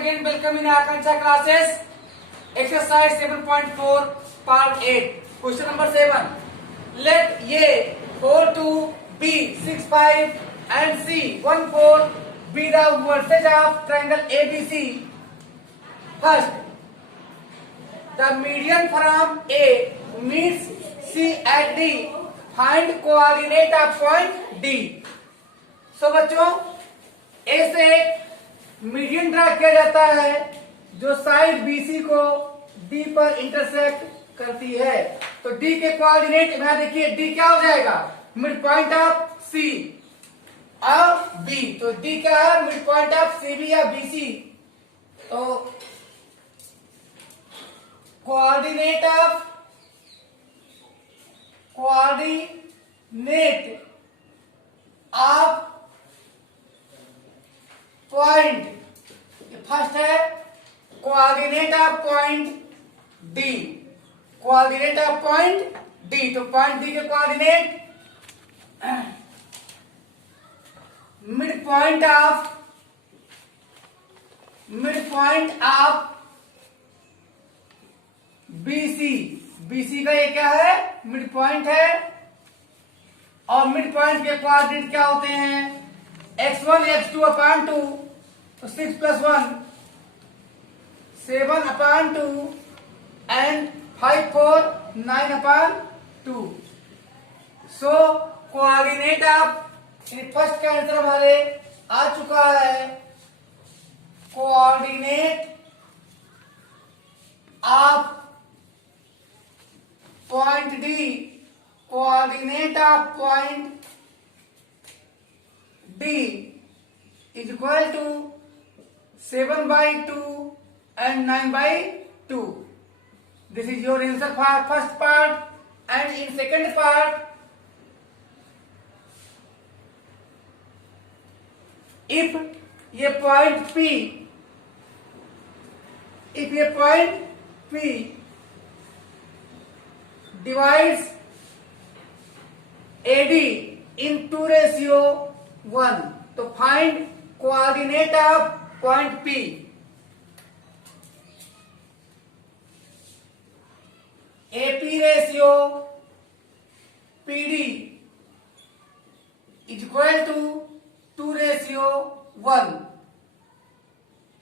again welcome in Akanksha classes. Exercise 7.4 part 8. Question number 7. Let A 4 2 B 6 5 and C 1 4 be the vertex of triangle ABC. First, the median from A meets C at D. Find coordinate of point D. So बच्चों, ए से एक median draw किया जाता है जो side BC को D पर intersect करती है। तो डी के कोऑर्डिनेट यहां देखिए, डी क्या हो जाएगा? मिड पॉइंट ऑफ सी और बी। तो डी क्या है? Mid point of C B या बीसी। तो कोऑर्डिनेट ऑफ पॉइंट, फर्स्ट है coordinate of point D. Coordinate of point D, तो पॉइंट डी के कोऑर्डिनेट mid point of BC. BC का ये क्या है? मिड पॉइंट है। और मिड पॉइंट के कोऑर्डिनेट क्या होते हैं? x1 x2 अपॉन 2, तो 6 + 1 7 upon 2 and 5 4 9 upon 2। So coordinate of, first का आंसर हमारे आ चुका है। Coordinate of point D, coordinate of point D is equal to 7/2 and 9/2. This is your answer for first part. And in second part, if ये point P divides AD in 2:1, तो find coordinate of point P। AP ratio PD is equal to 2:1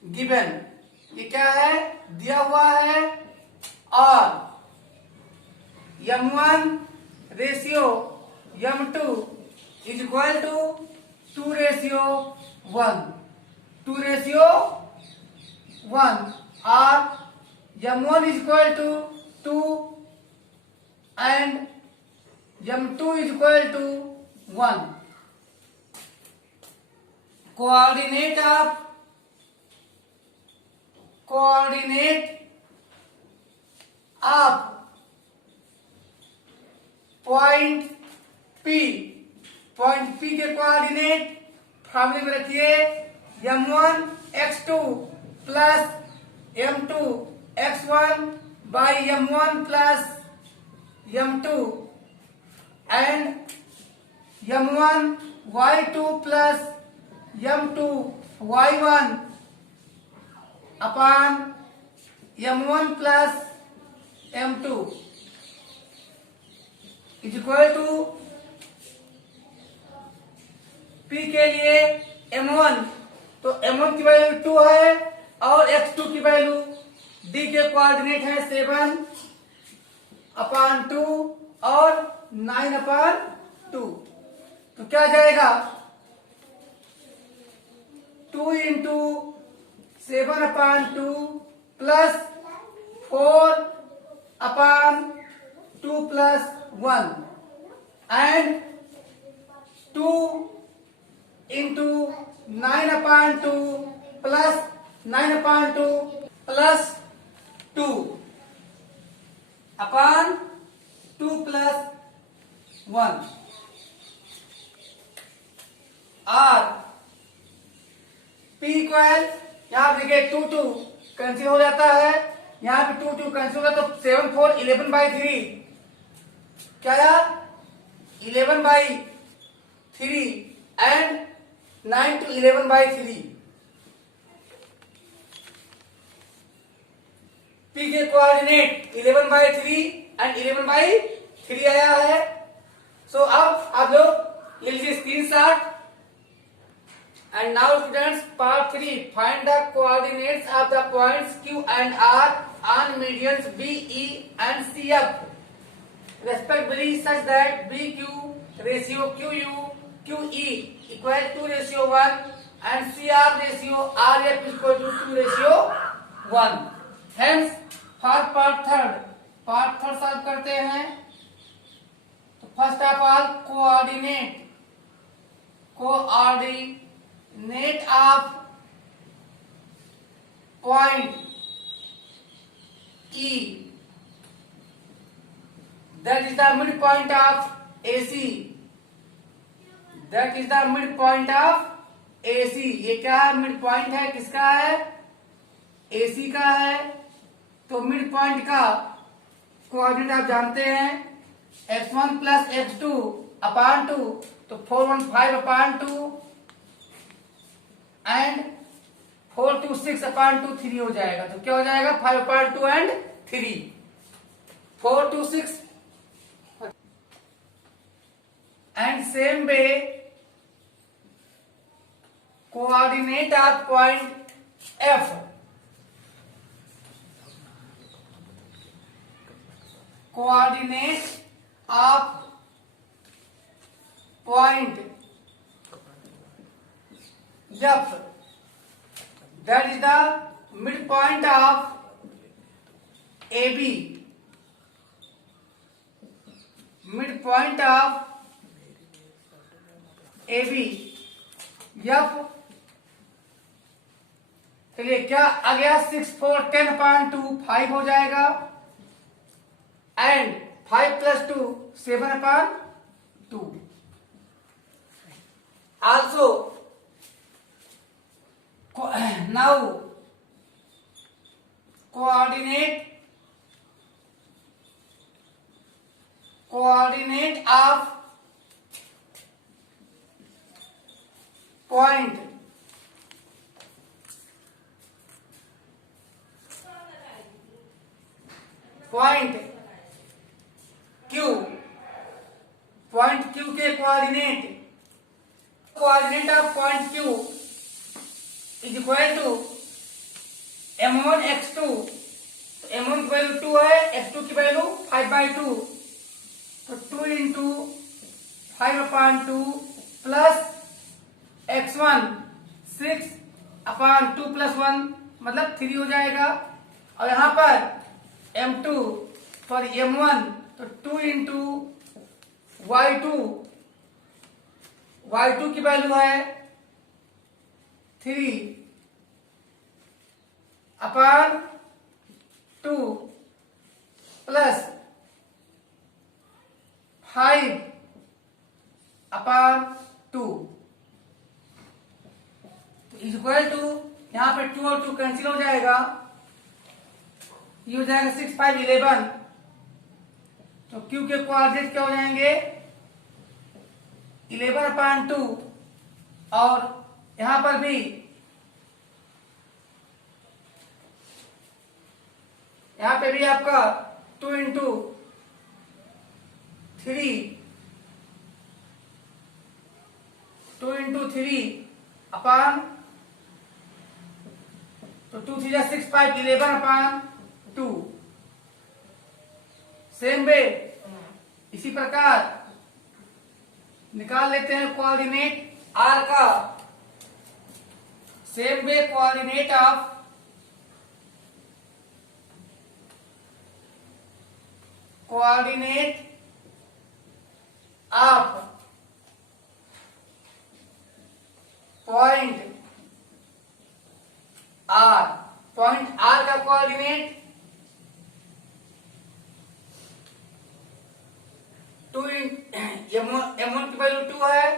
given. ये क्या है? दिया हुआ है। और M1 ratio M2 is equal to 2:1 और M1 is equal to 2 and M2 is equal to 1. Coordinate of point P के coordinate फॉर्मूले में रखिए। M1 x2 plus M2 x1 by M1 plus M2 and M1 y2 plus M2 y1 upon M1 plus M2 is equal to P के लिए M1, तो M1 की value 2 है और x2 की वैल्यू, D के कोऑर्डिनेट है 7/2 और 9/2। तो क्या जाएगा? 2 × 7/2 plus 4/2 plus 1 and 2 into 9/2 plus 9/2 plus 2 upon 2 plus 1 और P इक्वल, यहाँ पे देखिए 2 कैंसिल हो जाता है, यहाँ पे 2 कैंसिल होगा, तो 7 4 11/3 क्या यार? 11/3 एंड 9 to 11/3। P के कोऑर्डिनेट 11/3 एंड 11/3 आया है। सो अब आप लोग ले लीजिए screenshot. And now students, part 3, find the coordinates of the points Q and R on medians B, E and CF respectively such that BQ ratio QU QE equal to ratio 1 and CR ratio RF equal to 2 ratio 1. Hence, for part third solve करते हैं। तो first of all coordinate of point E, that is the midpoint of AC, that is the midpoint of AC। ये क्या है? Mid point है, किसका है? AC का है। तो मिड पॉइंट का कोऑर्डिनेट आप जानते हैं, x1 प्लस x2 अपान 2, तो 415 अपान 2 एंड 426 अपान 2 3 हो जाएगा। तो क्या हो जाएगा? 5 अपान 2 and 3, 426। And same way coordinate of point F, coordinate of point F, that is the midpoint of AB, midpoint of AB F। चलिए क्या आ गया? 6 4 10 अपान 2 5 हो जाएगा and 5 plus 2 7 upon 2। Also now coordinate of point Q, point Q के coordinate of point Q is equal to m1 x2। m1 की value 2 है, x2 की वैल्यू 5/2, तो 2 इंटू 5 अपान 2 प्लस x1 6 अपान 2 प्लस 1 मतलब 3 हो जाएगा। और यहां पर m2 फॉर m1 तो 2 इंटू y2 की वैल्यू है 3 अपान 2 प्लस 5 अपान 2 इक्वल टू, यहां पे 2 और 2 कैंसिल हो जाएगा, ये हो जाएगा 6 5 11। तो Q के कोऑर्डिनेट क्या हो जाएंगे? 11 अपान 2 और यहां पर भी आपका 2 इंटू 3 अपान, तो 2 3 6 5 11 अपान 2। सेम वे इसी प्रकार निकाल लेते हैं कोऑर्डिनेट R का। Same way coordinate of point R का कोऑर्डिनेट 2 m1 की वैल्यू 2 है,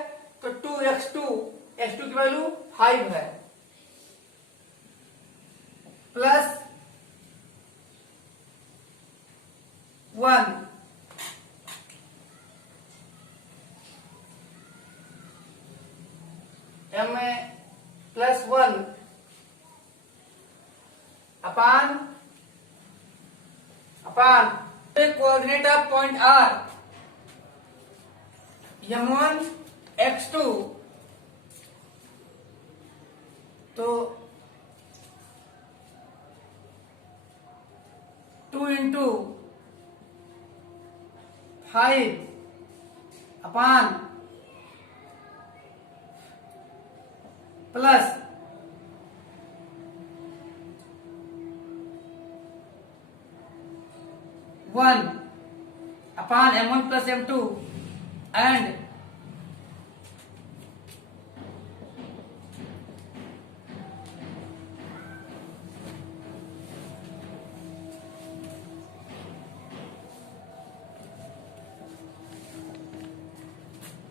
तो 2x2 की वैल्यू 5 है, प्लस 1 m में plus 1 upon upon coordinate of point R m1 x2 तो 2 into 5 upon plus 1 upon m1 plus m2 and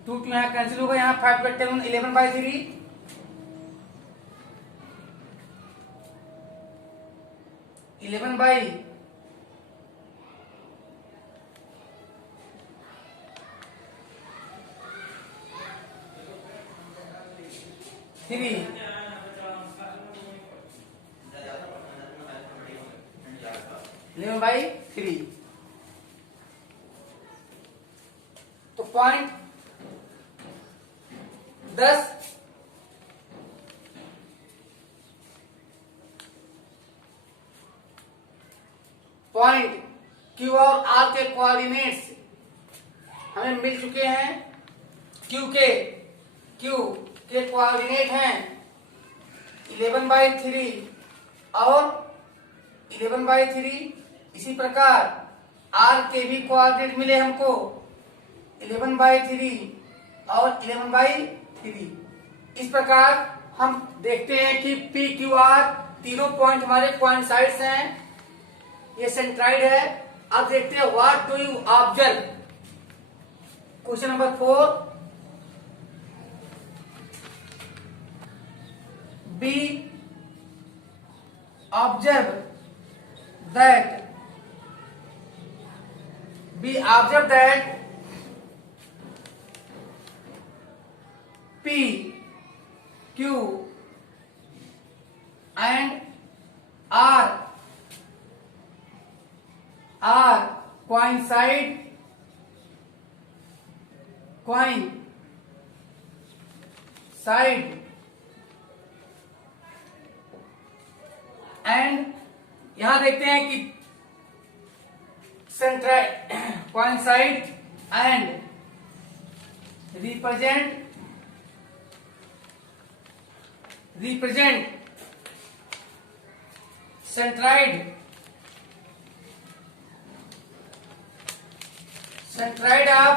two यहाँ cancel होगा, यहाँ 5 कट्टे 11/3 11/3 11/3 तो पॉइंट 10 पॉइंट क्यू और आर के कोऑर्डिनेट्स हमें मिल चुके हैं। क्यू के कोऑर्डिनेट हैं 11/3 और 11/3। इसी प्रकार आर के भी कोऑर्डिनेट मिले हमको 11/3 और 11/3। इस प्रकार हम देखते हैं कि पी क्यू आर तीनों पॉइंट हमारे पॉइंट साइड्स हैं, ये सेंट्राइड है। अब देखते हैं what do you observe. Question number 4 B observe that P, Q and R coincide and यहां देखते हैं कि centroid coincide and represent centroid of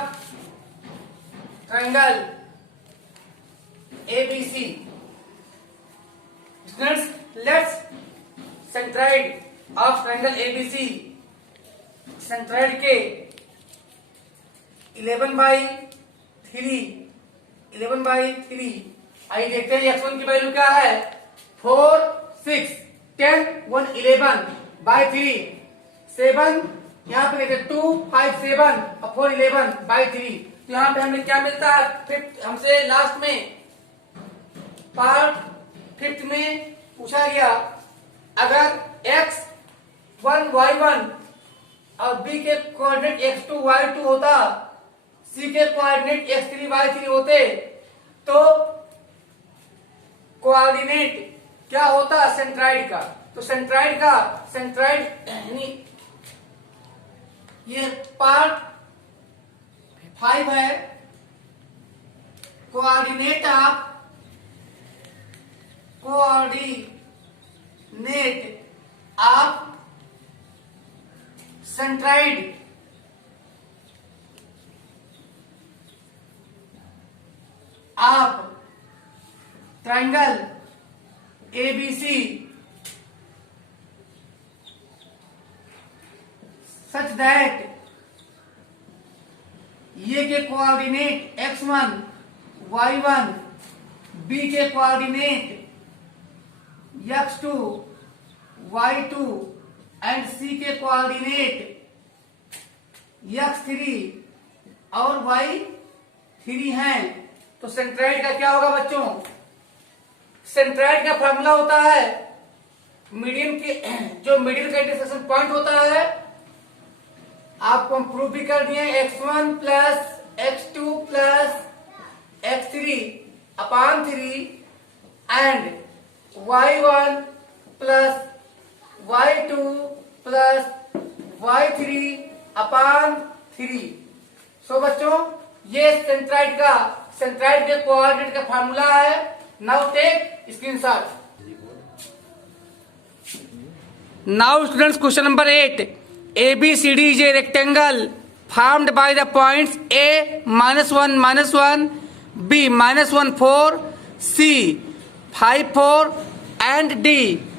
triangle ABC. Students, let's centroid of triangle ABC, centroid के 11/3 आइए देखते हैं x1 की value क्या है। 4 6 10 1 11/3 7 यहाँ पे देखते 2 5 7 और 4 11/3। तो यहाँ पे हमें क्या मिलता है, फिफ्थ हमसे लास्ट में पार्ट फिफ्थ में पूछा गया अगर x1 y1 और b के कोऑर्डिनेट x2 y2 होता, c के कोऑर्डिनेट x3 y3 होते तो कोऑर्डिनेट क्या होता सेंट्राइड का। तो सेंट्राइड यानी ये पार्ट 5 है। Coordinate of centroid of triangle ABC such that ये के कोऑर्डिनेट x1 y1 b के coordinate x2 y2 and c के कोऑर्डिनेट x3 और y3 हैं। तो सेंट्राइड का क्या होगा बच्चों, सेंट्राइड का फार्मूला होता है मीडियन के जो मिडिल का इंटरसेक्शन पॉइंट होता है आपको हम प्रूव भी कर दिए x1 plus x2 plus x3 upon 3 and y1 plus y2 plus y3 upon 3। So बच्चों ये सेंट्राइड के कोऑर्डिनेट का फार्मूला है। Now take screenshot. Now students question number 8, ABCD is a rectangle formed by the points A -1 -1, B -1 4, C 5 4 and D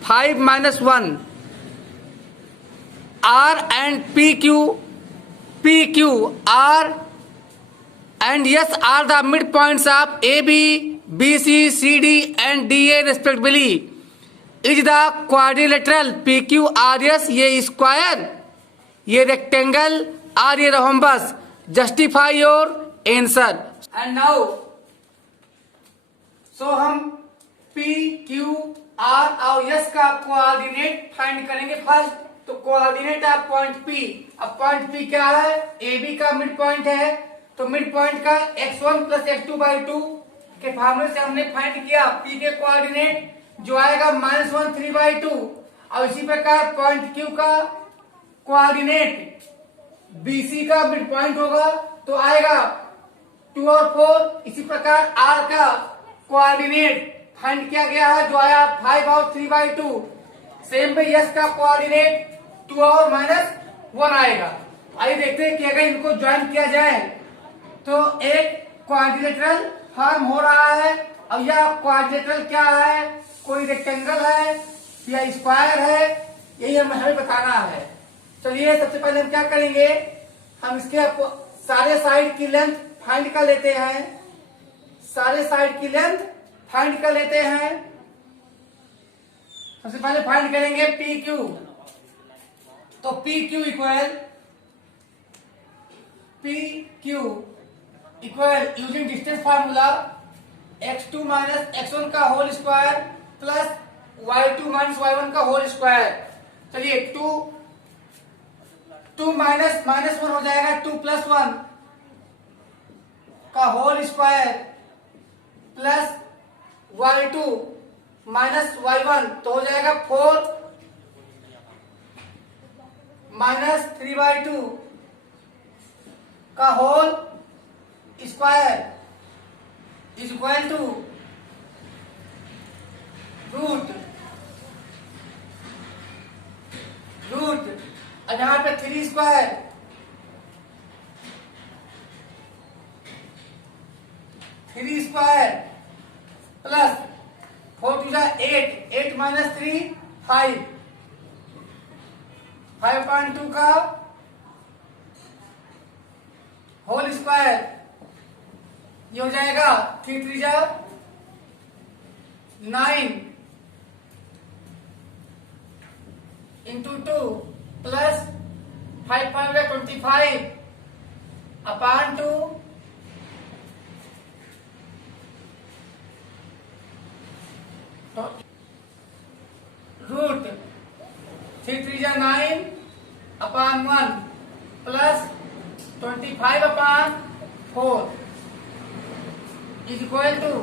5 -1. R and PQ are and S are the midpoints of AB, BC, CD and DA respectively. Is the quadrilateral PQRS ये square, ये rectangle और ये rhombus? Justify your answer. And now so हम PQR और S का coordinate find करेंगे first. तो coordinate है पॉइंट P। अब पॉइंट P क्या है? AB का मिड पॉइंट है, तो मिड पॉइंट का x1 प्लस x2/2 के फार्मूले से हमने फाइंड किया P के कोऑर्डिनेट जो आएगा -1 3/2। और इसी प्रकार पॉइंट Q का कोऑर्डिनेट BC का मिड पॉइंट होगा तो आएगा 2 और 4। इसी प्रकार R का कोऑर्डिनेट फाइंड किया गया है जो आया 5 और 3/2। सेम पे S का कोऑर्डिनेट 2 और -1 आएगा। आइए देखते हैं कि अगर इनको ज्वाइन किया जाए तो एक क्वाड्रिलेटरल फॉर्म हो रहा है। अब यह क्वाड्रिलेटरल क्या है? कोई रेक्टेंगल है या स्क्वायर है? यही हमें बताना है। चलिए सबसे पहले हम क्या करेंगे, हम इसके सारे साइड की लेंथ फाइंड कर लेते हैं। सारे साइड की लेंथ फाइंड कर लेते हैं। सबसे पहले फाइंड करेंगे PQ। तो PQ equal using distance formula x2 minus x1 का whole square plus y2 minus y1 का होल स्क्वायर। चलिए 2 माइनस -1 हो जाएगा 2 + 1 का whole square plus y2 minus y1 तो हो जाएगा 4 माइनस 3/2 का whole square is equal to root और यहां पे 3 स्क्वायर प्लस 4 2 8 माइनस 3 5/2 का होल स्क्वायर ये हो जाएगा 3 3 9 इंटू 2 प्लस 5 5 25 अपान 2 तो root 3 3 9 upon 1 plus 25 upon 4 is equal to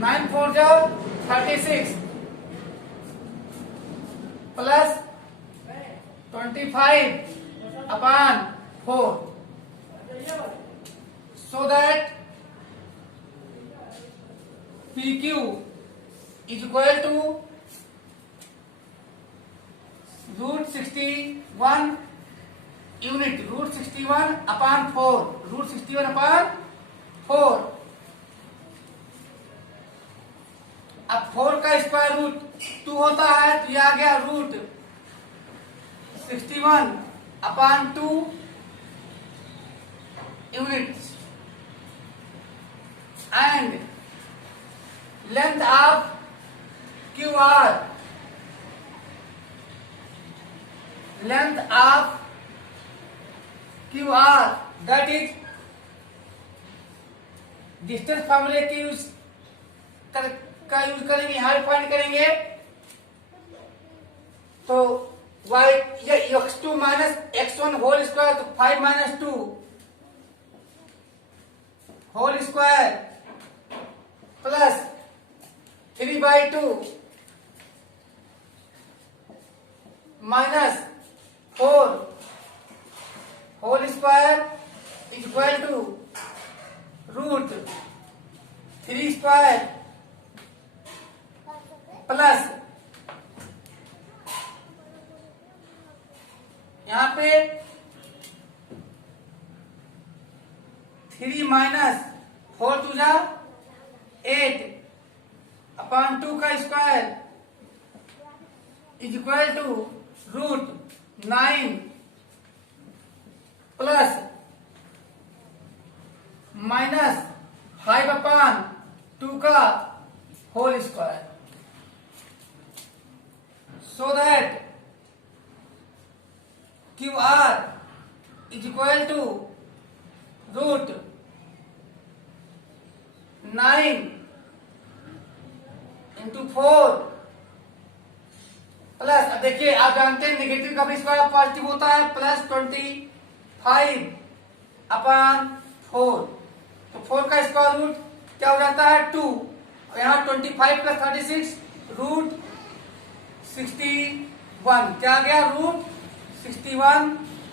9 4 36 plus 25 upon 4 so that PQ is equal to root 61 unit root 61 upon 4 अब 4 का स्क्वायर रूट 2 होता है तो यह आ गया root 61 upon 2 units and length of QR that is distance फार्मूले का यूज करेंगे, यहां फाइंड करेंगे तो वाई ये x2 minus x1 whole square, तो 5 minus 2 whole square plus 3/2 minus 4 whole square equal to root 3 square plus यहां पे 3 माइनस 4 टू जा 8 अपॉन 2 का square is equal to root 9 plus minus 5 upon 2 का whole square, so that QR is equal to root 9 into 4 plus, अब देखिए आप जानते हैं नेगेटिव का भी स्क्वायर पॉजिटिव होता है, प्लस 25 अपॉन 4, तो 4 का स्क्वायर रूट क्या हो जाता है 2, और यहाँ 25 प्लस 36 रूट 61, क्या आ गया root 61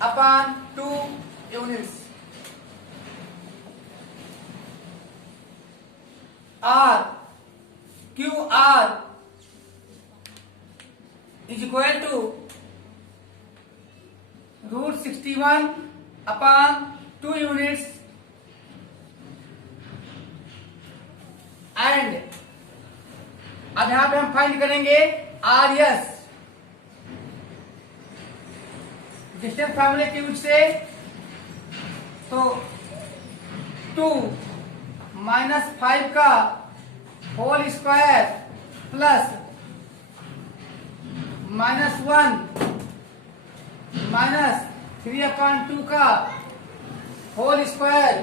upon 2 units. R QR is equal to root 61 upon 2 units and अब यहां पे हम फाइंड करेंगे RS डिस्टेंस फॉर्मूले के यूज से, तो 2 माइनस 5 का whole square plus minus 1 minus 3 upon 2 का whole square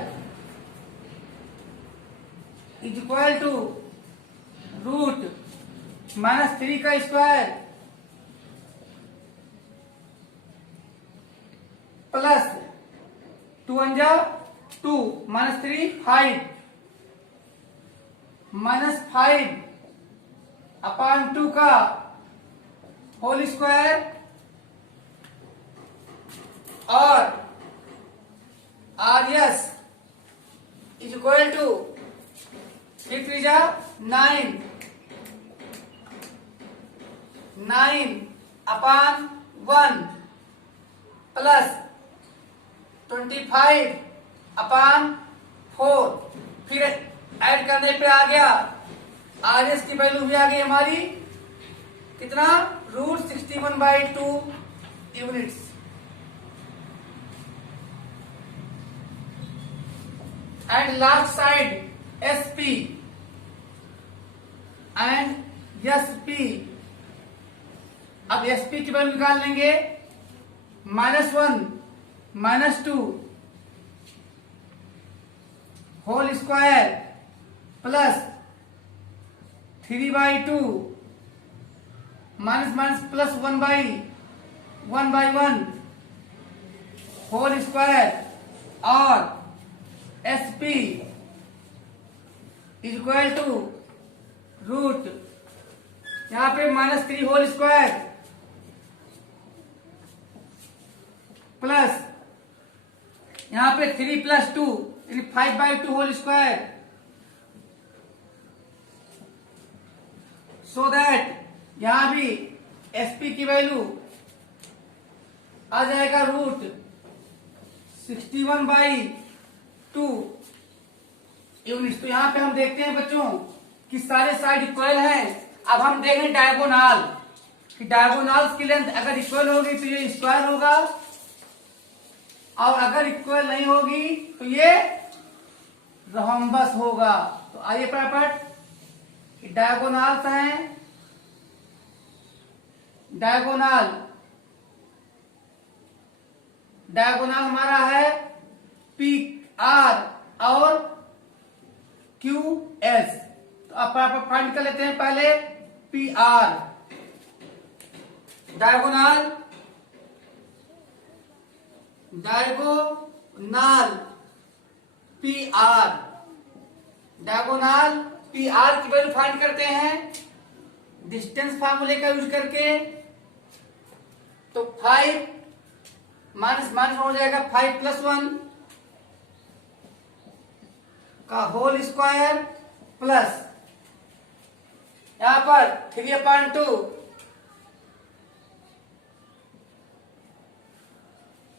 is equal to root minus 3 का square plus 2 2 minus 3 5 minus 5 upon 2 का होल स्क्वायर और RS is equal to 3 3 9 upon 1 plus 25 upon 4, फिर ऐड करने पे आ गया RS की वैल्यू भी आ गई हमारी कितना root 61/2 units. And last side SP and SP, अब SP की वैल्यू निकाल लेंगे -1 -2 whole square plus 3/2 minus minus plus 1/1 whole square और SP is equal to root यहां पे -3 होल स्क्वायर प्लस यहां पे 3 प्लस 2 यानी 5/2 होल स्क्वायर, सो दैट यहां भी SP की वैल्यू आ जाएगा रूट 61/2 यूनिट्स। तो यहां पे हम देखते हैं बच्चों कि सारे साइड इक्वल हैं। अब हम देख रहे हैं डायगोनल कि डायगोनल्स की लेंथ अगर इक्वल होगी तो ये स्क्वायर होगा और अगर इक्वल नहीं होगी तो ये रोम्बस होगा। तो आइए फटाफट डायगोनल्स हैं, डायगोनल हमारा है PR और QS। तो आप फाइंड कर लेते हैं पहले PR diagonal diagonal P R, diagonal P R की वैल्यू फाइंड करते हैं डिस्टेंस फार्मूले का यूज करके। तो 5 माइनस माइनस हो जाएगा 5 + 1 का होल स्क्वायर प्लस यहां पर 3/2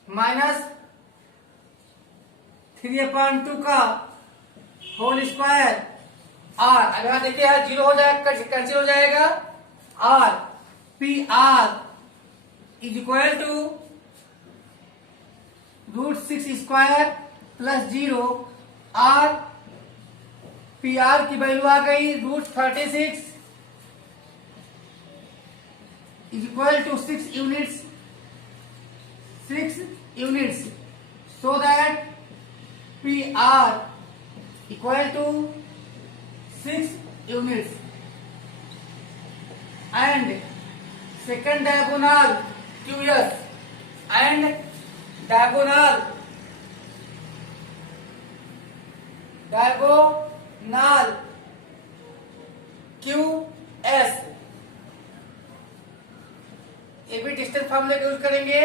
माइनस 3/2 का होल स्क्वायर आर। अब यहां देखिए यहां 0 हो जाएगा, कैंसिल हो जाएगा। R P R is equal to √6² plus 0। R P R की वैल्यू आ गई √36 is equal to 6 units, 6 units. So that P R equal to 6 units and second diagonal QS and diagonal QS ये भी डिस्टेंस फॉर्मूले का यूज करेंगे।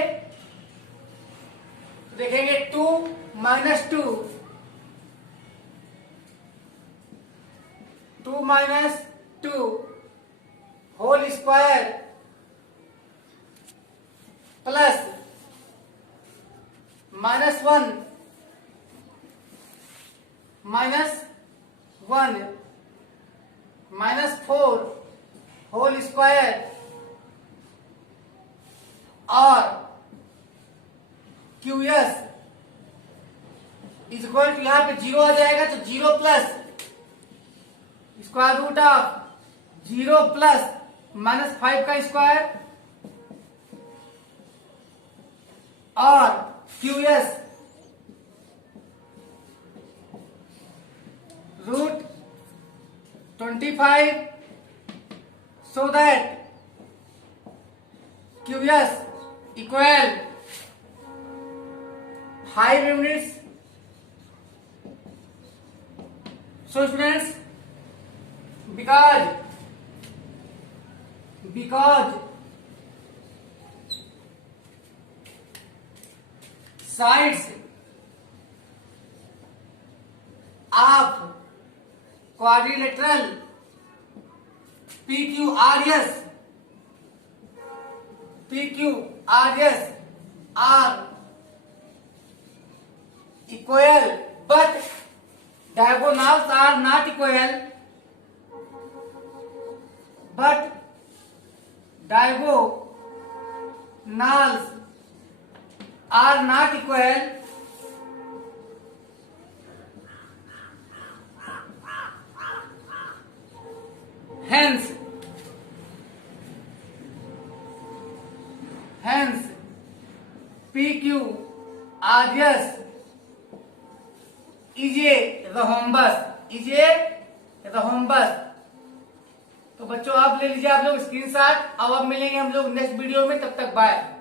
देखेंगे 2 - 2 2 - 2 whole square plus -1 -4 whole square और QS इज इक्वल टू यहां पे 0 आ जाएगा तो 0 plus square root of 0 plus -5 का स्क्वायर और QS √25 so that QS equal 5 units. So students, because sides of quadrilateral PQRS are equal but diagonals are not equal, but diagonals are not equal, hence PQRS is a rhombus। तो बच्चों आप ले लीजिए आप लोग screenshot. अब मिलेंगे हम लोग नेक्स्ट वीडियो में, तब तक बाय।